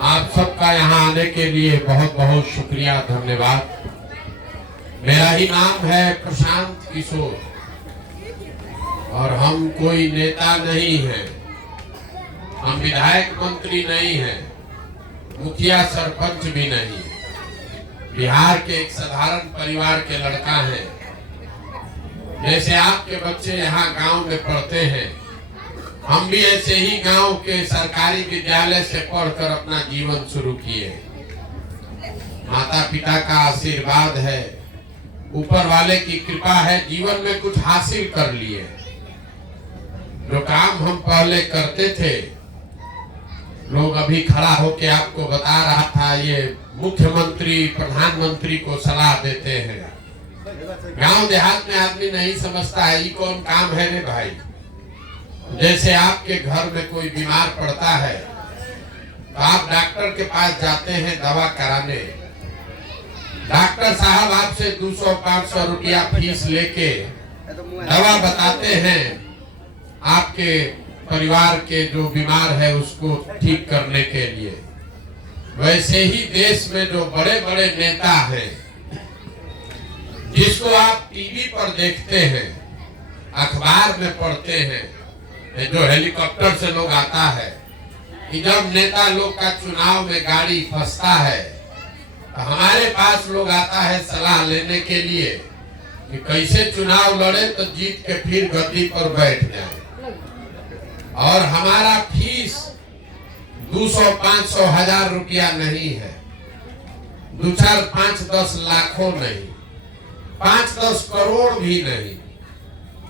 आप सबका यहाँ आने के लिए बहुत बहुत शुक्रिया, धन्यवाद। मेरा ही नाम है प्रशांत किशोर और हम कोई नेता नहीं हैं, हम विधायक मंत्री नहीं हैं, मुखिया सरपंच भी नहीं। बिहार के एक साधारण परिवार के लड़का हैं। जैसे आपके बच्चे यहाँ गांव में पढ़ते हैं, हम भी ऐसे ही गांव के सरकारी विद्यालय से पढ़कर अपना जीवन शुरू किए। माता पिता का आशीर्वाद है, ऊपर वाले की कृपा है, जीवन में कुछ हासिल कर लिए। जो काम हम पहले करते थे, लोग अभी खड़ा होके आपको बता रहा था, ये मुख्यमंत्री प्रधानमंत्री को सलाह देते हैं। गांव देहात में आदमी नहीं समझता है ये कौन काम है रे भाई। जैसे आपके घर में कोई बीमार पड़ता है तो आप डॉक्टर के पास जाते हैं दवा कराने। डॉक्टर साहब आपसे 200-500 रुपया फीस लेके दवा बताते हैं आपके परिवार के जो बीमार है उसको ठीक करने के लिए। वैसे ही देश में जो बड़े बड़े नेता हैं, जिसको आप टीवी पर देखते हैं, अखबार में पढ़ते हैं, जो हेलीकॉप्टर से लोग आता है, कि जब नेता लोग का चुनाव में गाड़ी फंसता है तो हमारे पास लोग आता है सलाह लेने के लिए कि कैसे चुनाव लड़े तो जीत के फिर गद्दी पर बैठ जाए। और हमारा फीस 200-500 हजार रुपया नहीं है, 2-4-5-10 लाखों नहीं, 5-10 करोड़ भी नहीं।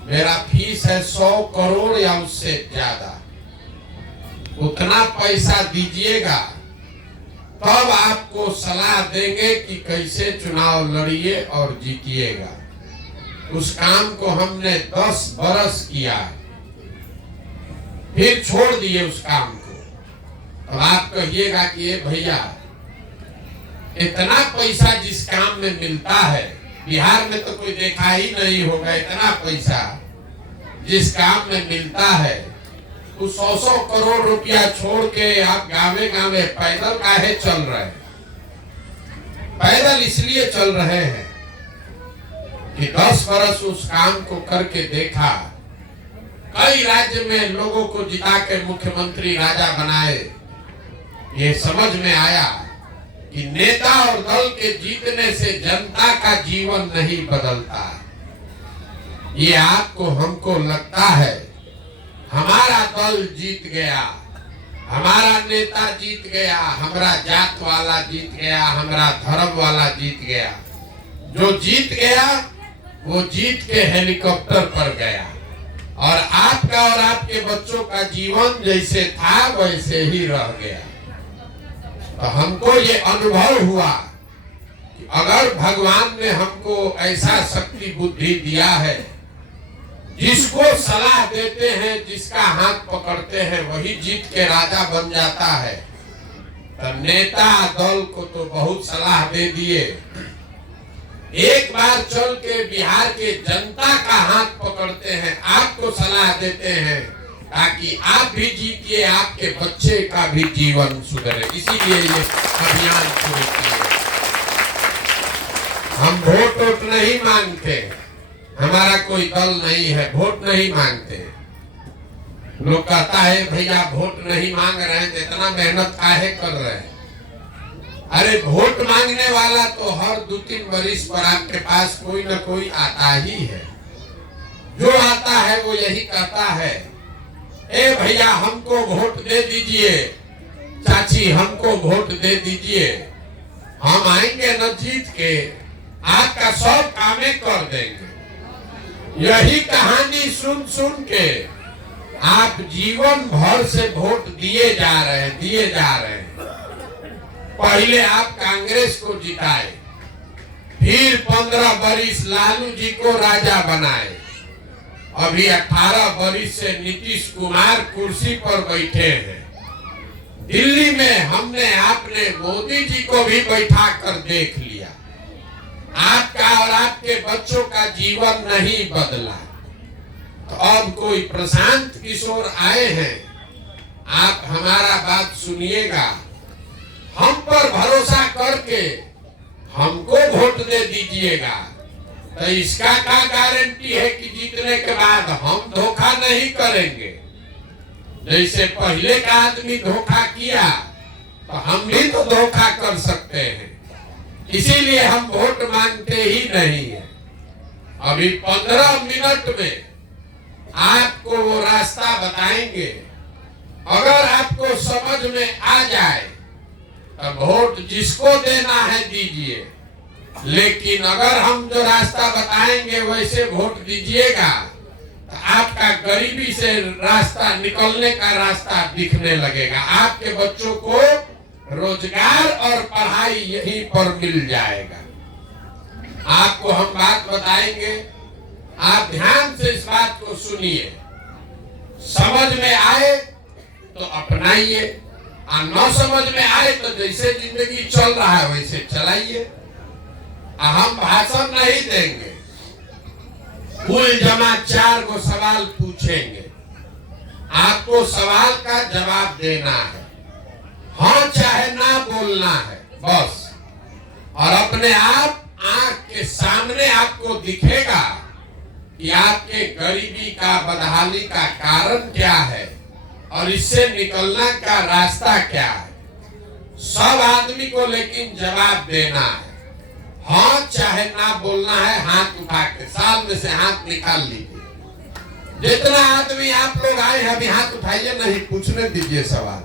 मेरा फीस है 100 करोड़ या उससे ज्यादा। उतना पैसा दीजिएगा तब आपको सलाह देंगे कि कैसे चुनाव लड़िए और जीतिएगा। उस काम को हमने 10 बरस किया, फिर छोड़ दिए उस काम को। अब आप कहिएगा कि ये भैया इतना पैसा जिस काम में मिलता है, बिहार में तो कोई देखा ही नहीं होगा इतना पैसा जिस काम में मिलता है, उस 100 करोड़ रुपया छोड़ के आप गावे गावे पैदल काहे चल रहे हैं? पैदल इसलिए चल रहे हैं कि 10 बरस उस काम को करके देखा, कई राज्य में लोगों को जिता के मुख्यमंत्री राजा बनाए। ये समझ में आया कि नेता और दल के जीतने से जनता का जीवन नहीं बदलता। ये आपको हमको लगता है हमारा दल जीत गया, हमारा नेता जीत गया, हमारा जात वाला जीत गया, हमारा धर्म वाला जीत गया। जो जीत गया वो जीत के हेलीकॉप्टर पर गया और आपका और आपके बच्चों का जीवन जैसे था वैसे ही रह गया। तो हमको ये अनुभव हुआ कि अगर भगवान ने हमको ऐसा शक्ति बुद्धि दिया है, जिसको सलाह देते हैं, जिसका हाथ पकड़ते हैं, वही जीत के राजा बन जाता है। तो नेता दल को तो बहुत सलाह दे दिए, एक बार चल के बिहार के जनता का हाथ पकड़ते हैं, आपको सलाह देते हैं ताकि आप भी जीतिए, आपके बच्चे का भी जीवन सुधरे। इसीलिए ये अभियान शुरू किए। हम वोट नहीं मांगते, हमारा कोई दल नहीं है, वोट नहीं मांगते। लोग कहता है भैया वोट नहीं मांग रहे हैं, इतना मेहनत काहे कर रहे हैं? अरे वोट मांगने वाला तो हर 2-3 वर्ष पर आपके पास कोई न कोई आता ही है। जो आता है वो यही कहता है, ए भैया हमको वोट दे दीजिए, चाची हमको वोट दे दीजिए, हम आएंगे न जीत के आपका सब कामें कर देंगे। यही कहानी सुन सुन के आप जीवन भर से वोट दिए जा रहे हैं। पहले आप कांग्रेस को जिताए, फिर 15 वर्ष लालू जी को राजा बनाए, अभी 18 वर्ष से नीतीश कुमार कुर्सी पर बैठे हैं। दिल्ली में हमने आपने मोदी जी को भी बैठा कर देख लिया, आपका और आपके बच्चों का जीवन नहीं बदला। तो अब कोई प्रशांत किशोर आए हैं, आप हमारा बात सुनिएगा के हमको वोट दे दीजिएगा, तो इसका क्या गारंटी है कि जीतने के बाद हम धोखा नहीं करेंगे। जैसे पहले का आदमी धोखा किया तो हम भी तो धोखा कर सकते हैं, इसीलिए हम वोट मांगते ही नहीं है। अभी 15 मिनट में आपको वो रास्ता बताएंगे, अगर आपको समझ में आ जाए तो वोट जिसको देना है दीजिए, लेकिन अगर हम जो रास्ता बताएंगे वैसे वोट दीजिएगा तो आपका गरीबी से रास्ता निकलने का रास्ता दिखने लगेगा। आपके बच्चों को रोजगार और पढ़ाई यहीं पर मिल जाएगा। आपको हम बात बताएंगे, आप ध्यान से इस बात को सुनिए, समझ में आए तो अपनाइए, और न समझ में आए तो जैसे जिंदगी चल रहा है वैसे चलाइए। हम भाषण नहीं देंगे, कुल जमा 4 को सवाल पूछेंगे, आपको सवाल का जवाब देना है, हाँ चाहे ना बोलना है बस। और अपने आप आंख के सामने आपको दिखेगा कि आपके गरीबी का, बदहाली का कारण क्या है और इससे निकलना का रास्ता क्या है। सब आदमी को लेकिन जवाब देना है, हाँ चाहे ना बोलना है। हाथ उठा के साल में से हाथ निकाल लीजिए। जितना आदमी आप लोग आए हैं अभी हाथ उठाइए, नहीं पूछने दीजिए सवाल।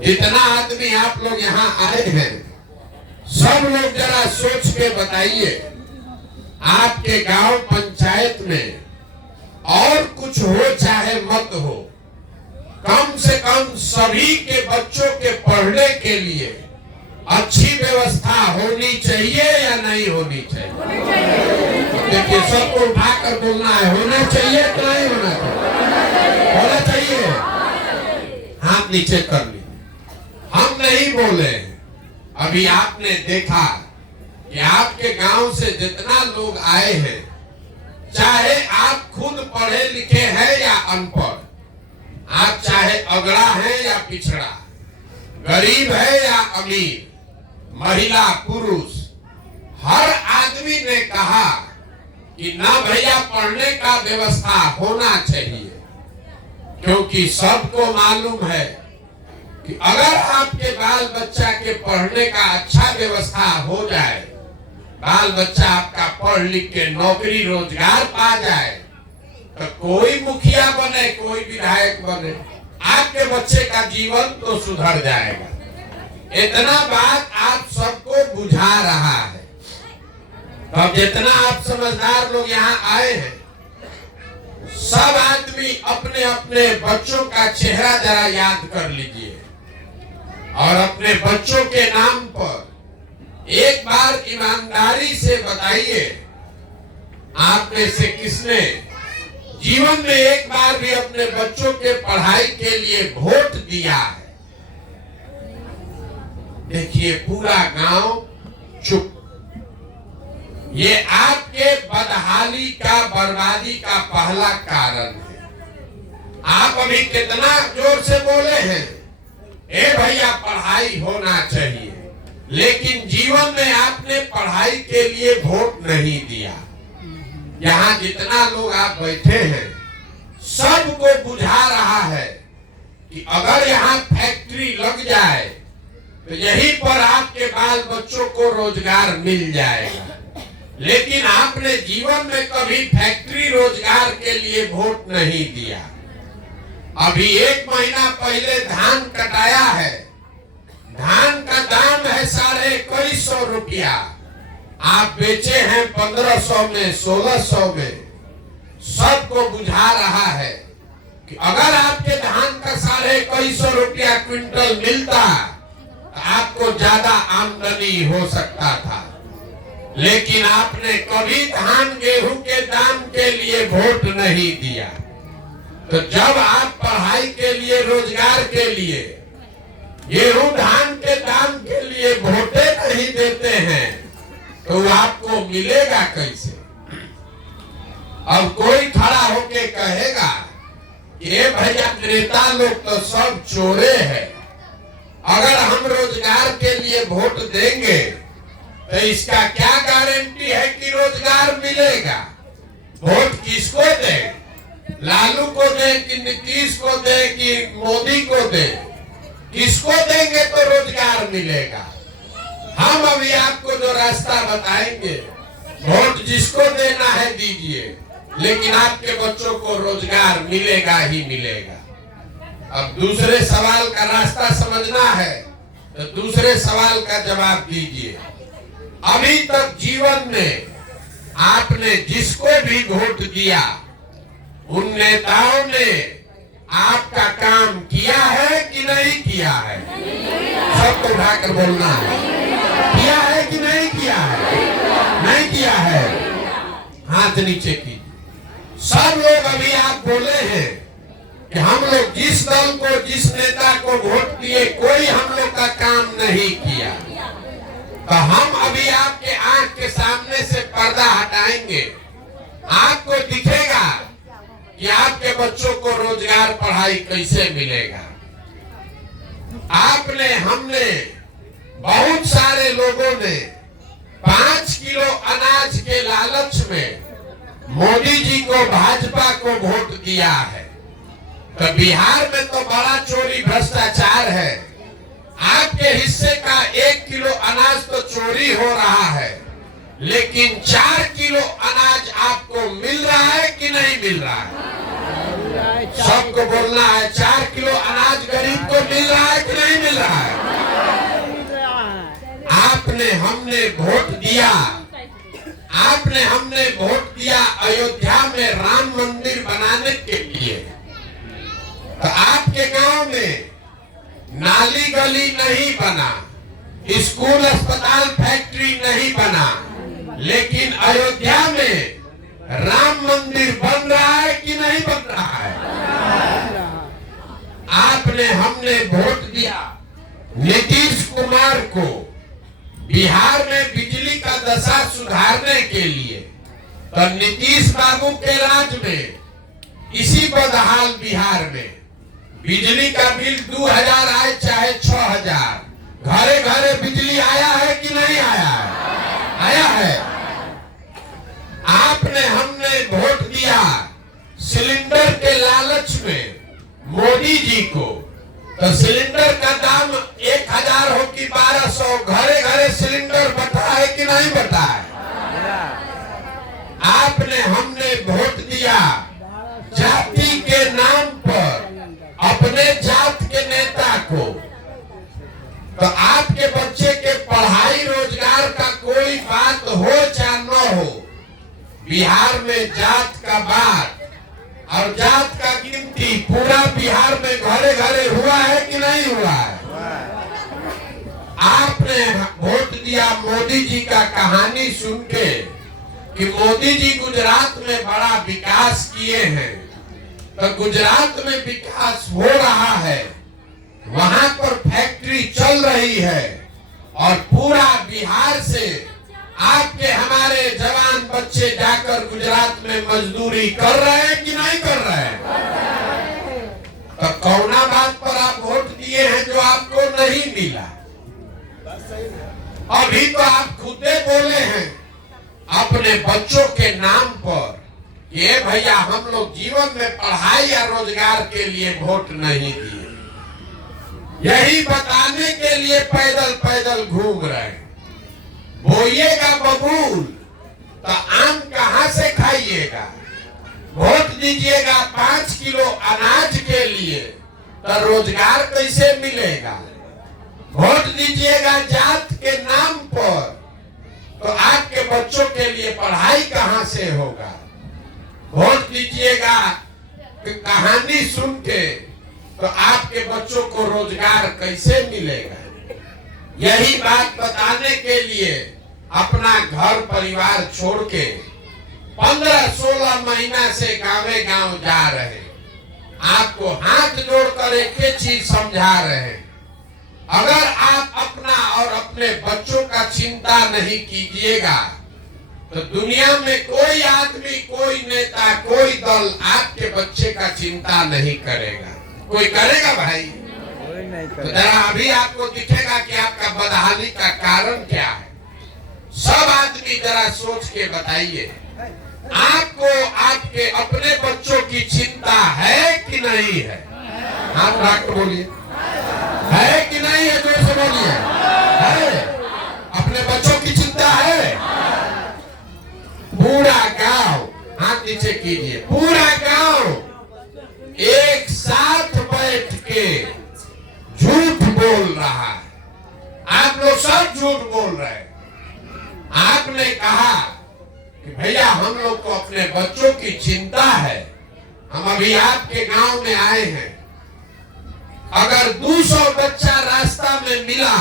जितना आदमी आप लोग यहाँ आए हैं सब लोग जरा सोच के बताइए, आपके गांव पंचायत में और कुछ हो चाहे मत हो, कम से कम सभी के बच्चों के पढ़ने के लिए अच्छी व्यवस्था होनी चाहिए या नहीं होनी चाहिए? देखिए सबको उठाकर बोलना है, होना चाहिए तो नहीं होना चाहिए? होना चाहिए। हाथ नीचे कर ली, हम नहीं बोले। अभी आपने देखा कि आपके गांव से जितना लोग आए हैं, चाहे आप खुद पढ़े लिखे हैं या अनपढ़, आप चाहे अगड़ा है या पिछड़ा, गरीब है या अमीर, महिला पुरुष, हर आदमी ने कहा कि ना भैया पढ़ने का व्यवस्था होना चाहिए। क्योंकि सबको मालूम है कि अगर आपके बाल बच्चा के पढ़ने का अच्छा व्यवस्था हो जाए, बाल बच्चा आपका पढ़ लिख के नौकरी रोजगार पा जाए, तो कोई मुखिया बने, कोई विधायक बने, आपके बच्चे का जीवन तो सुधर जाएगा। इतना बात आप सबको बुझा रहा है। अब जितना आप समझदार लोग यहाँ आए हैं, सब आदमी अपने अपने बच्चों का चेहरा जरा याद कर लीजिए और अपने बच्चों के नाम पर एक बार ईमानदारी से बताइए, आप में से किसने जीवन में एक बार भी अपने बच्चों के पढ़ाई के लिए वोट दिया है? देखिए पूरा गांव चुप। ये आपके बदहाली का, बर्बादी का पहला कारण है। आप अभी कितना जोर से बोले हैं, ए भैया पढ़ाई होना चाहिए, लेकिन जीवन में आपने पढ़ाई के लिए वोट नहीं दिया। यहाँ जितना लोग आप बैठे हैं सबको बुझा रहा है कि अगर यहाँ फैक्ट्री लग जाए तो यहीं पर आपके बाल बच्चों को रोजगार मिल जाएगा। लेकिन आपने जीवन में कभी फैक्ट्री रोजगार के लिए वोट नहीं दिया। अभी 1 महीना पहले धान कटाया है, धान का दाम है 2150 रुपया, आप बेचे हैं 1500 में, 1600 में। सबको बुझा रहा है कि अगर आपके धान का 2150 रुपया क्विंटल मिलता तो आपको ज्यादा आमदनी हो सकता था। लेकिन आपने कभी धान गेहूं के दाम के लिए वोट नहीं दिया। तो जब आप पढ़ाई के लिए, रोजगार के लिए, गेहूं धान के दाम के लिए वोटे नहीं देते हैं तो आपको मिलेगा कैसे? अब कोई खड़ा होके कहेगा ये भैया नेता लोग तो सब चोरे हैं, अगर हम रोजगार के लिए वोट देंगे तो इसका क्या गारंटी है कि रोजगार मिलेगा? वोट किसको दे? लालू को दे कि नीतीश को दे कि मोदी को दे? किसको देंगे तो रोजगार मिलेगा? हम अभी आपको जो रास्ता बताएंगे, वोट जिसको देना है दीजिए, लेकिन आपके बच्चों को रोजगार मिलेगा ही मिलेगा। अब दूसरे सवाल का रास्ता समझना है तो दूसरे सवाल का जवाब दीजिए। अभी तक जीवन में आपने जिसको भी वोट दिया, उन नेताओं ने आपका काम किया है कि नहीं किया है? सबको उठाकर बोलना है, किया है कि नहीं किया है? नहीं किया है, हाथ नीचे कीजिए। सब लोग अभी आप बोले हैं कि हम लोग जिस दल को, जिस नेता को वोट दिए, कोई हम लोग का काम नहीं किया। तो हम अभी आपके आंख के सामने से पर्दा हटाएंगे, आपको दिखेगा कि आपके बच्चों को रोजगार, पढ़ाई कैसे मिलेगा। आपने, हमने, बहुत सारे लोगों ने 5 किलो अनाज के लालच में मोदी जी को, भाजपा को वोट दिया है। तो बिहार में तो बड़ा चोरी भ्रष्टाचार है। आपके हिस्से का 1 किलो अनाज तो चोरी हो रहा है, लेकिन 4 किलो अनाज आपको मिल रहा है कि नहीं मिल रहा है? सबको बोलना है, 4 किलो अनाज गरीब को मिल रहा है कि नहीं मिल रहा है? आपने, हमने वोट दिया, आपने, हमने वोट दिया अयोध्या में राम मंदिर बनाने के लिए। तो आपके गांव में नाली गली नहीं बना, स्कूल, अस्पताल, फैक्ट्री नहीं बना, लेकिन अयोध्या में राम मंदिर बन रहा है कि नहीं बन रहा है? आपने, हमने वोट दिया नीतीश कुमार को बिहार में बिजली का दशा सुधारने के लिए। तो नीतीश बाबू के राज में इसी बदहाल बिहार में बिजली का बिल 2000 आए चाहे 6000, घरे घरे बिजली आया है कि नहीं आया है? आया है। आपने, हमने वोट दिया सिलेंडर के लालच में मोदी जी को। तो सिलेंडर का दाम 1000 हो कि 1200, घरे घरे सिलेंडर बटा है कि नहीं बटा है? आपने, हमने वोट दिया जाति के नाम पर अपने जात के नेता को। तो आपके बच्चे के पढ़ाई, रोजगार का कोई बात हो चाहे न हो, बिहार में जात का बात और जात का गिनती पूरा बिहार में घरे घरे हुआ है कि नहीं हुआ है? आपने वोट दिया मोदी जी का कहानी सुन के कि मोदी जी गुजरात में बड़ा विकास किए हैं। तो गुजरात में विकास हो रहा है, वहां पर फैक्ट्री चल रही है, और पूरा बिहार से आपके, हमारे जवान बच्चे जाकर गुजरात में मजदूरी कर रहे हैं कि नहीं कर रहे हैं? तो कौना बात पर आप वोट दिए हैं जो आपको नहीं मिला? अभी तो आप खुदे बोले हैं अपने बच्चों के नाम पर, ये भैया हम लोग जीवन में पढ़ाई या रोजगार के लिए वोट नहीं दिए। यही बताने के लिए पैदल पैदल घूम रहे हैं। बोइएगा बबूल तो आम कहां से खाइएगा? वोट दीजिएगा 5 किलो अनाज के लिए तो रोजगार कैसे मिलेगा? वोट दीजिएगा जात के नाम पर तो आपके बच्चों के लिए पढ़ाई कहां से होगा? वोट दीजिएगा कहानी सुन के तो आपके बच्चों को रोजगार कैसे मिलेगा? यही बात बताने के लिए अपना घर परिवार छोड़ के 15-16 महीना से गांवे गांव जा रहे, आपको हाथ जोड़कर एक ही चीज समझा रहे, अगर आप अपना और अपने बच्चों का चिंता नहीं कीजिएगा तो दुनिया में कोई आदमी, कोई नेता, कोई दल आपके बच्चे का चिंता नहीं करेगा। कोई करेगा भाई? तो जरा अभी आपको दिखेगा कि आपका बदहाली का कारण क्या है। सब आदमी जरा सोच के बताइए, आपको आपके अपने बच्चों की चिंता है कि नहीं है? हाथ उठा के बोलिए, है कि नहीं है? जोर से बोलिए, है। अपने बच्चों की चिंता है। पूरा गांव, हाथ नीचे कीजिए, पूरा गांव एक साथ बैठ के झूठ बोल रहा है। आप लोग सब झूठ बोल रहे हैं। आपने कहा कि भैया हम लोग को अपने बच्चों की चिंता है, हम अभी आपके गांव में आए हैं। अगर 200 बच्चा रास्ता में मिला,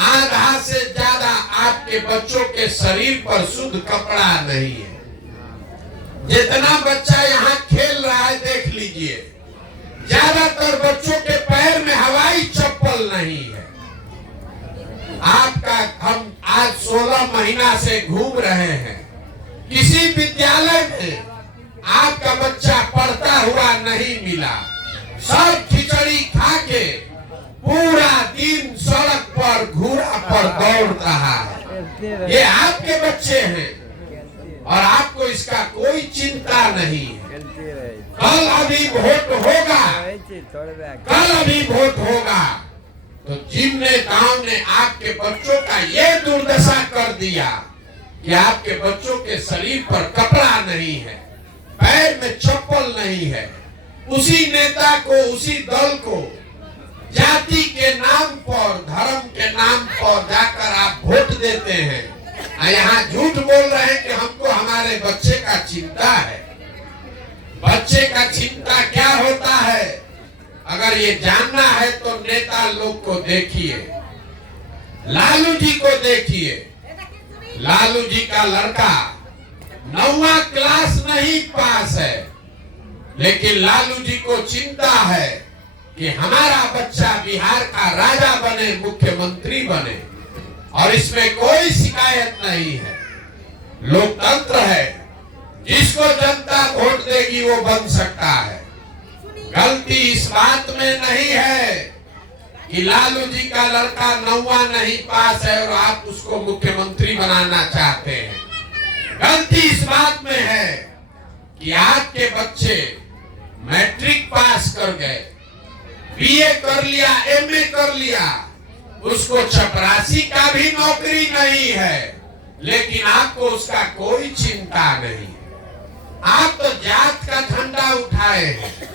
आधा से ज्यादा आपके बच्चों के शरीर पर शुद्ध कपड़ा नहीं है। जितना बच्चा यहाँ खेल रहा है देख लीजिए, ज्यादातर बच्चों के पैर में हवाई चप्पल नहीं है। आपका हम आज 16 महीना से घूम रहे हैं, किसी विद्यालय में आपका बच्चा पढ़ता हुआ नहीं मिला। सब खिचड़ी खा के पूरा दिन सड़क पर घोड़ा पर दौड़ रहा है। ये आपके बच्चे हैं और आपको इसका कोई चिंता नहीं है। कल अभी वोट होगा, कल अभी वोट होगा तो जिन नेताओं ने आपके बच्चों का ये दुर्दशा कर दिया कि आपके बच्चों के शरीर पर कपड़ा नहीं है, पैर में चप्पल नहीं है, उसी नेता को, उसी दल को जाति के नाम पर, धर्म के नाम पर जाकर आप वोट देते हैं। यहाँ झूठ बोल रहे हैं कि हमको हमारे बच्चे का चिंता है। बच्चे का चिंता क्या होता है? अगर ये जानना है तो नेता लोग को देखिए, लालू जी को देखिए। लालू जी का लड़का 9वां क्लास नहीं पास है, लेकिन लालू जी को चिंता है कि हमारा बच्चा बिहार का राजा बने, मुख्यमंत्री बने, और इसमें कोई शिकायत नहीं है। लोकतंत्र है, जिसको जनता वोट देगी वो बन सकता है। गलती इस बात में नहीं है कि लालू जी का लड़का 9वां नहीं पास है और आप उसको मुख्यमंत्री बनाना चाहते हैं। गलती इस बात में है कि आपके बच्चे मैट्रिक पास कर गए, बीए कर लिया, एमए कर लिया, उसको चपरासी का भी नौकरी नहीं है, लेकिन आपको उसका कोई चिंता नहीं। आप तो जात का झंडा उठाए हैं।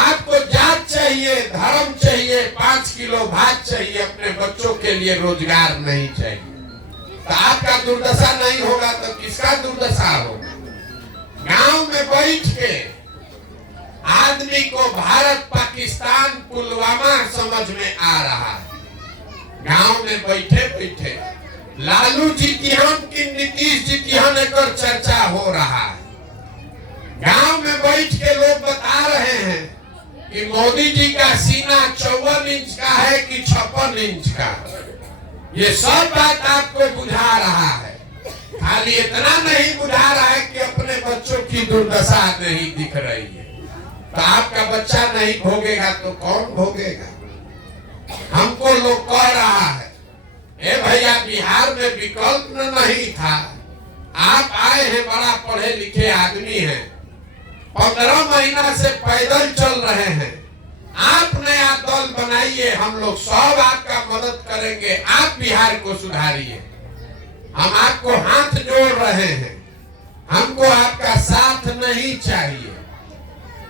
आपको जात चाहिए, धर्म चाहिए, 5 किलो भात चाहिए, अपने बच्चों के लिए रोजगार नहीं चाहिए। तो आपका दुर्दशा नहीं होगा तो किसका दुर्दशा होगा? गांव में बैठ के आदमी को भारत पाकिस्तान पुलवामा समझ में आ रहा है। गांव में बैठे बैठे लालू जीतिहन की, नीतीश जीतिहन एकर चर्चा हो रहा है। गांव में बैठ के लोग बता रहे हैं कि मोदी जी का सीना 54 इंच का है कि 56 इंच का। ये सब बात आपको बुझा रहा है, खाली इतना नहीं बुझा रहा है कि अपने बच्चों की दुर्दशा नहीं दिख रही है। तो आपका बच्चा नहीं भोगेगा तो कौन भोगेगा? हमको लोग कह रहा है, ए भैया बिहार में विकल्प नहीं था, आप आए हैं, बड़ा पढ़े लिखे आदमी हैं, 15 महीना से पैदल चल रहे हैं, आप नया दल बनाइए, हम लोग सब आपका मदद करेंगे, आप बिहार को सुधारिए। हम आपको हाथ जोड़ रहे हैं, हमको आपका साथ नहीं चाहिए।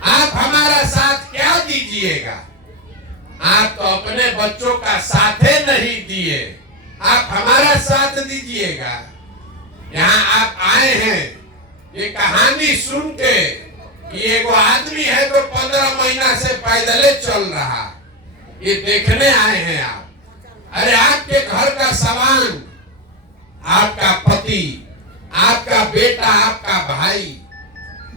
आप हमारा साथ क्या दीजिएगा? आप तो अपने बच्चों का साथे नहीं दिए, आप हमारा साथ दीजिएगा। यहाँ आप आए हैं ये कहानी सुन के कि एगो आदमी है तो 15 महीना से पैदले चल रहा, ये देखने आए हैं आप। अरे आपके घर का सामान, आपका पति, आपका बेटा, आपका भाई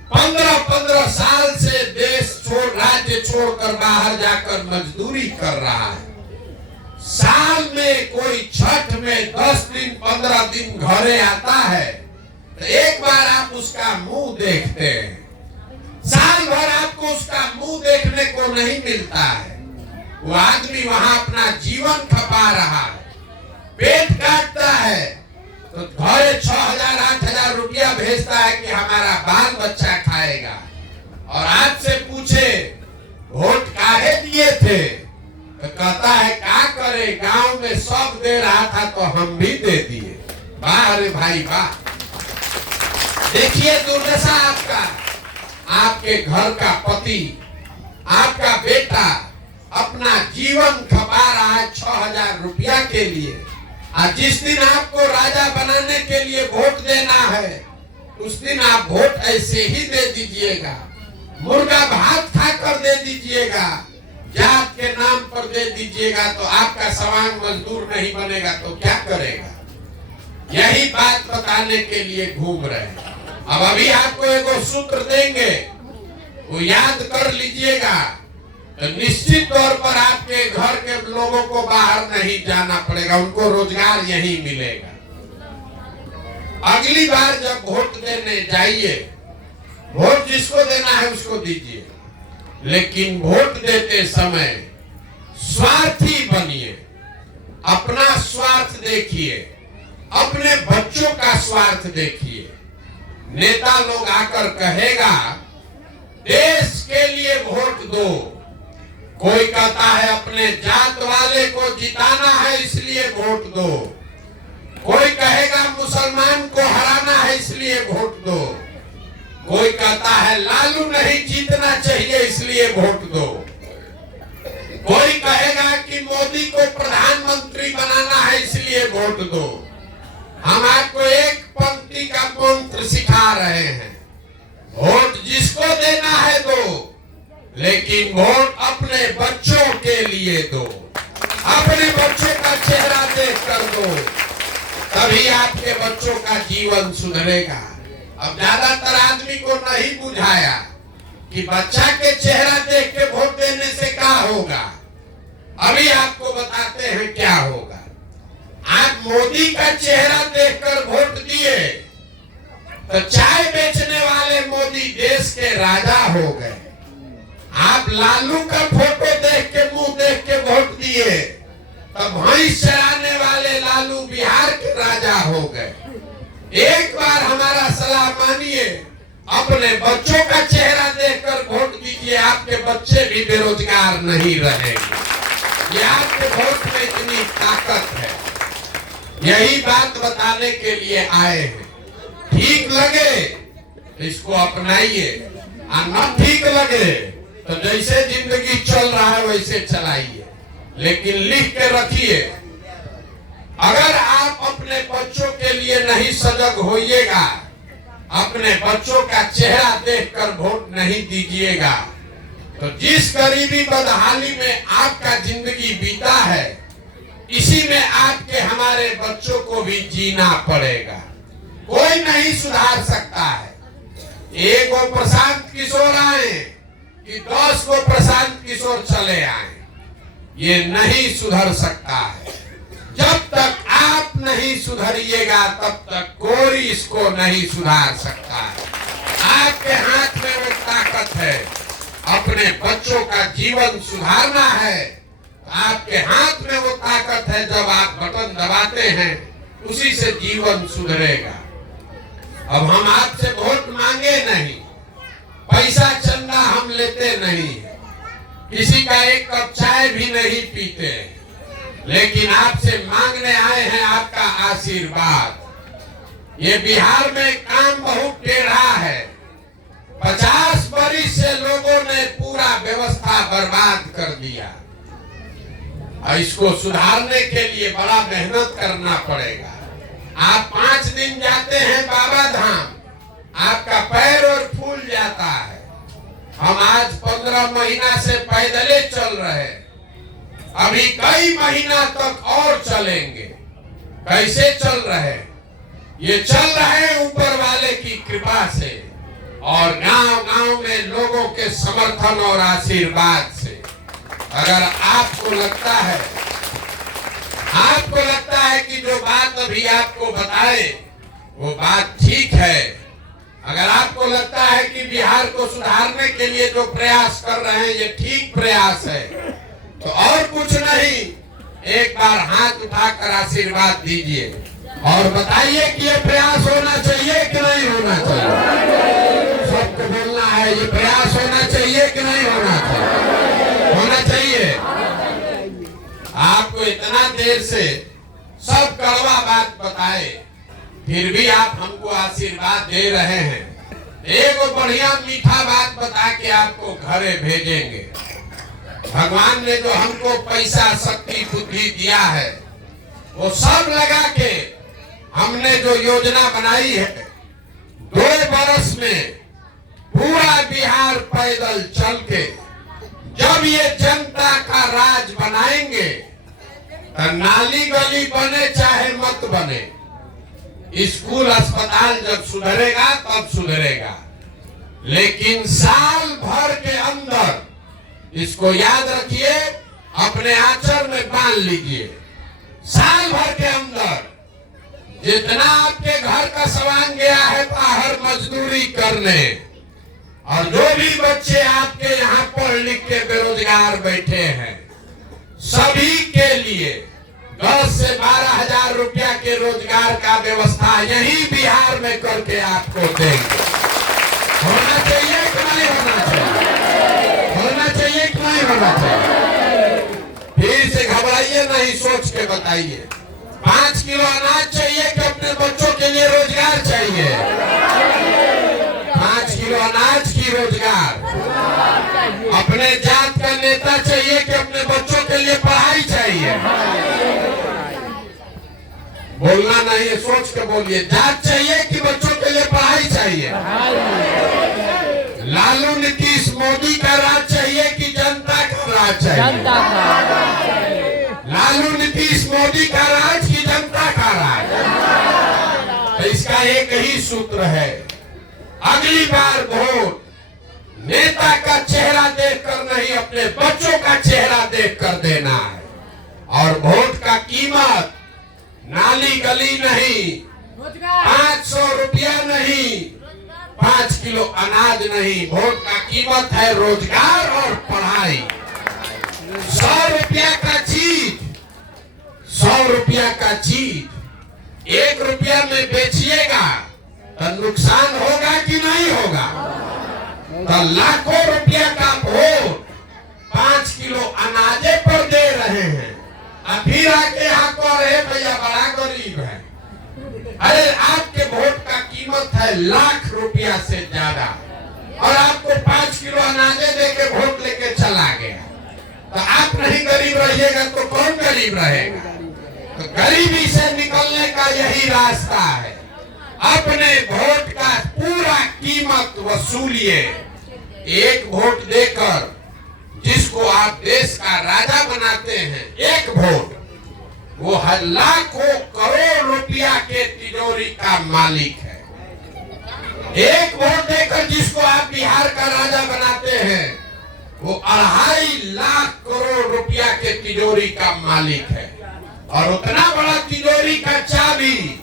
15-15 साल से देश छोड़, राज्य छोड़कर बाहर जाकर मजदूरी कर रहा है। साल में कोई छठ में 10 दिन 15 दिन घरे आता है तो एक बार आप उसका मुंह देखते हैं, साल भर आपको उसका मुंह देखने को नहीं मिलता है। वो आदमी वहां अपना जीवन खपा रहा है, पेट काटता है, तो घरे 6,000 8,000 रुपया भेजता है कि हमारा बाल बच्चा खाएगा। और आपसे पूछे वोट काहे दिए थे, तो कहता है क्या करे, गांव में सब दे रहा था तो हम भी दे दिए। वाह रे भाई वाह। देखिए दुर्दशा आपका, आपके घर का पति, आपका बेटा अपना जीवन खपा रहा है 6,000 रुपया के लिए। और जिस दिन आपको राजा बनाने के लिए वोट देना है, उस दिन आप वोट ऐसे ही दे दीजिएगा, मुर्गा भात खाकर दे दीजिएगा, जात के नाम पर दे दीजिएगा, तो आपका सवांग मजदूर नहीं बनेगा तो क्या करेगा? यही बात बताने के लिए घूम रहे हैं। अब अभी आपको एगो सूत्र देंगे, वो याद कर लीजिएगा, तो निश्चित तौर पर आपके घर के लोगों को बाहर नहीं जाना पड़ेगा, उनको रोजगार यही मिलेगा। अगली बार जब वोट देने जाइए, वोट जिसको देना है उसको दीजिए, लेकिन वोट देते समय स्वार्थी बनिए, अपना स्वार्थ देखिए, अपने बच्चों का स्वार्थ देखिए। नेता लोग आकर कहेगा देश के लिए वोट दो, कोई कहता है अपने जात वाले को जिताना है इसलिए वोट दो, कोई कहेगा मुसलमान को हराना है इसलिए वोट दो, कोई कहता है लालू नहीं जीतना चाहिए इसलिए वोट दो, कोई कहेगा कि मोदी को प्रधानमंत्री बनाना है इसलिए वोट दो। हम आपको एक पंक्ति का मंत्र सिखा रहे हैं, वोट जिसको देना है दो, लेकिन वोट अपने बच्चों के लिए दो, अपने बच्चों का चेहरा देख कर दो, तभी आपके बच्चों का जीवन सुधरेगा। अब ज्यादातर आदमी को नहीं बुझाया कि बच्चा के चेहरा देख के वोट देने से क्या होगा। अभी आपको बताते हैं क्या होगा। आप मोदी का चेहरा देखकर वोट दिए तो चाय बेचने वाले मोदी देश के राजा हो गए। आप लालू का फोटो देख के मुंह देख के वोट दिए तो भैंस चराने वाले लालू बिहार के राजा हो गए। एक बार हमारा सलाह मानिए, अपने बच्चों का चेहरा देखकर वोट दीजिए, आपके बच्चे भी बेरोजगार नहीं रहेंगे। ये आपके वोट में इतनी ताकत है, यही बात बताने के लिए आए हैं। ठीक लगे इसको अपनाइए, और न ठीक लगे तो जैसे जिंदगी चल रहा है वैसे चलाइए, लेकिन लिख के रखिए, अगर आप अपने बच्चों के लिए नहीं सजग होइएगा, अपने बच्चों का चेहरा देखकर वोट नहीं दीजिएगा, तो जिस गरीबी बदहाली में आपका जिंदगी बीता है, इसी में आपके हमारे बच्चों को भी जीना पड़ेगा। कोई नहीं सुधार सकता है। एक वो प्रशांत किशोर आए कि 10 को प्रशांत किशोर चले आए, ये नहीं सुधर सकता है। जब तक आप नहीं सुधरिएगा तब तक कोई इसको नहीं सुधार सकता है। आपके हाथ में वो ताकत है, अपने बच्चों का जीवन सुधारना है। आपके हाथ में वो ताकत है, जब आप बटन दबाते हैं उसी से जीवन सुधरेगा। अब हम आपसे वोट मांगे नहीं, पैसा चंदा हम लेते नहीं, किसी का एक कप चाय भी नहीं पीते, लेकिन आपसे मांगने आए हैं आपका आशीर्वाद। ये बिहार में काम बहुत टेढ़ा है, 50 बरिस से लोगों ने पूरा व्यवस्था बर्बाद कर दिया, और इसको सुधारने के लिए बड़ा मेहनत करना पड़ेगा। आप 5 दिन जाते हैं बाबा धाम, आपका पैर और फूल जाता है। हम आज 15 महीना से पैदले चल रहे, अभी कई महीना तक और चलेंगे। कैसे चल रहे? ये चल रहे ऊपर वाले की कृपा से और गांव-गांव में लोगों के समर्थन और आशीर्वाद से। अगर आपको लगता है कि जो बात अभी आपको बताए वो बात ठीक है, अगर आपको लगता है कि बिहार को सुधारने के लिए जो प्रयास कर रहे हैं ये ठीक प्रयास है, तो और कुछ नहीं, एक बार हाथ उठाकर आशीर्वाद दीजिए और बताइए कि ये प्रयास होना चाहिए कि नहीं होना चाहिए। सबको बोलना है, ये प्रयास होना चाहिए कि नहीं होना चाहिए। होना चाहिए। आपको इतना देर से सब कड़वा बात बताए, फिर भी आप हमको आशीर्वाद दे रहे हैं। एक बढ़िया मीठा बात बता के आपको घरे भेजेंगे। भगवान ने जो हमको पैसा, शक्ति, बुद्धि दिया है, वो सब लगा के हमने जो योजना बनाई है, 2 बरस में पूरा बिहार पैदल चल के जब ये जनता का राज बनाएंगे, तो नाली गली बने चाहे मत बने, स्कूल अस्पताल जब सुधरेगा तब सुधरेगा, लेकिन साल भर के अंदर, इसको याद रखिए, अपने आचर में बांध लीजिए, साल भर के अंदर जितना आपके घर का सामान गया है बाहर मजदूरी करने, और जो भी बच्चे आपके यहाँ पढ़ लिख के बेरोजगार बैठे हैं, सभी के लिए 10 से 12 हजार रुपया के रोजगार का व्यवस्था यही बिहार में करके आपको देंगे। होना चाहिए कि नहीं होना चाहिए? होना चाहिए कि नहीं होना चाहिए? फिर से घबराइए नहीं, सोच के बताइए। 5 किलो अनाज चाहिए कि अपने बच्चों के लिए रोजगार चाहिए? 5 किलो अनाज की रोजगार। अपने जात का नेता चाहिए कि अपने बच्चों के लिए पढ़ाई चाहिए? बोलना नहीं है, सोच के बोलिए। जात चाहिए कि बच्चों के लिए पढ़ाई चाहिए? लालू नीतीश मोदी का राज चाहिए कि जनता का राज चाहिए? जनता का। लालू नीतीश मोदी का राज कि जनता का राज? तो इसका एक ही सूत्र है, अगली बार वोट नेता का चेहरा देखकर नहीं, अपने बच्चों का चेहरा देखकर देना है। और वोट का कीमत नाली गली नहीं, 500 रुपया नहीं, 5 किलो अनाज नहीं, वोट का कीमत है रोजगार और पढ़ाई। 100 रुपया का चीज, 100 रुपया का चीज 1 रुपया में बेचिएगा तो नुकसान होगा कि नहीं होगा? तो लाखों रुपया का वोट 5 किलो अनाजे पर दे रहे हैं, फिर आके यहाँ कह रहे भैया बड़ा गरीब है। अरे आपके वोट का कीमत है लाख रुपया से ज्यादा, और आपको 5 किलो अनाजे देके वोट लेके चला गया, तो आप नहीं गरीब रहिएगा तो कौन गरीब रहेगा? तो गरीबी से निकलने का यही रास्ता है, अपने वोट का पूरा कीमत वसूलिए। एक वोट देकर जिसको आप देश का राजा बनाते हैं, एक वोट वो लाखों करोड़ रुपया के तिजोरी का मालिक है। एक वोट देकर जिसको आप बिहार का राजा बनाते हैं, वो 2.5 लाख करोड़ रुपया के तिजोरी का मालिक है। और उतना बड़ा तिजोरी का चाबी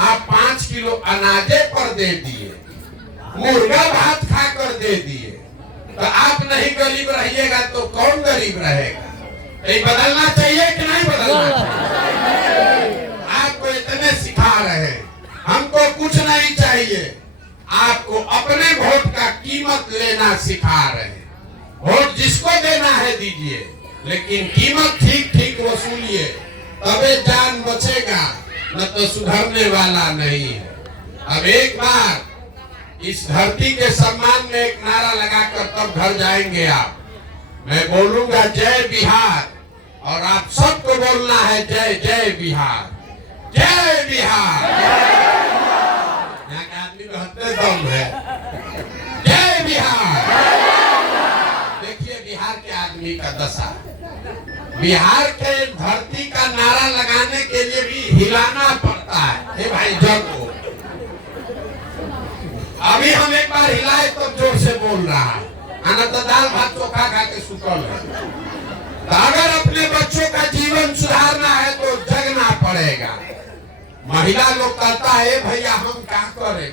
आप 5 किलो अनाजे पर दे दिए, मुर्गा भात खाकर दे दिए, तो आप नहीं गरीब रहिएगा तो कौन गरीब रहेगा? ये बदलना चाहिए कि नहीं बदलना चाहिए? आपको इतने सिखा रहे हैं, हमको कुछ नहीं चाहिए, आपको अपने वोट का कीमत लेना सिखा रहे हैं। वोट जिसको देना है दीजिए, लेकिन कीमत ठीक ठीक वसूलिए, तबे जान बचेगा, न तो सुधरने वाला नहीं है। अब एक बार इस धरती के सम्मान में एक नारा लगाकर तब घर जाएंगे आप। मैं बोलूंगा जय बिहार, और आप सबको बोलना है जय जय बिहार, जय बिहार। यहाँ के आदमी को हंसते दम है, जय बिहार। देखिए बिहार के आदमी का दशा, बिहार के धरती का नारा लगाने के लिए भी हिलाना पड़ता है। हे भाई जगो, अभी हम एक बार हिलाए तो जोर से बोल रहा है, आना तो दाल भात चोखा खा के सुकल है। तो अगर अपने बच्चों का जीवन सुधारना है तो जगना पड़ेगा। महिला लोग कहता है भैया हम क्या करें?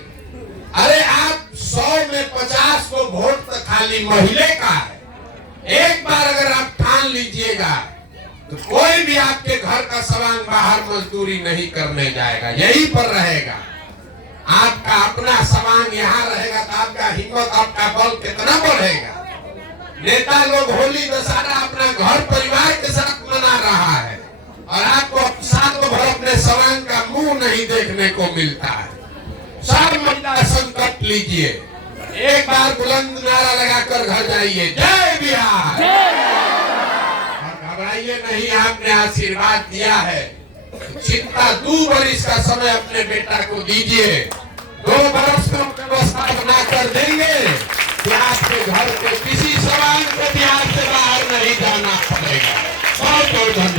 अरे आप 100 में 50 को वोट तो खाली महिले का है, एक बार अगर आप ठान लीजिएगा तो कोई भी आपके घर का सवांग बाहर मजदूरी नहीं करने जाएगा, यहीं पर रहेगा। आपका अपना सवांग यहाँ रहेगा तो आपका हिम्मत, आपका बल कितना बढ़ेगा। नेता लोग होली दशहरा अपना घर परिवार के साथ मना रहा है और आपको साल भर अपने सवांग का मुंह नहीं देखने को मिलता है। सब महिला संकट लीजिए, एक बार बुलंद नारा लगाकर घर जाइए, जय बिहार। और घबराइए नहीं, आपने आशीर्वाद दिया है, चिंता 2 वर्ष का समय अपने बेटा को दीजिए। 2 वर्ष में व्यवस्था बनाकर देंगे कि आपके घर के किसी सवाल को बिहार से बाहर नहीं जाना पड़ेगा। बहुत बहुत धन्यवाद।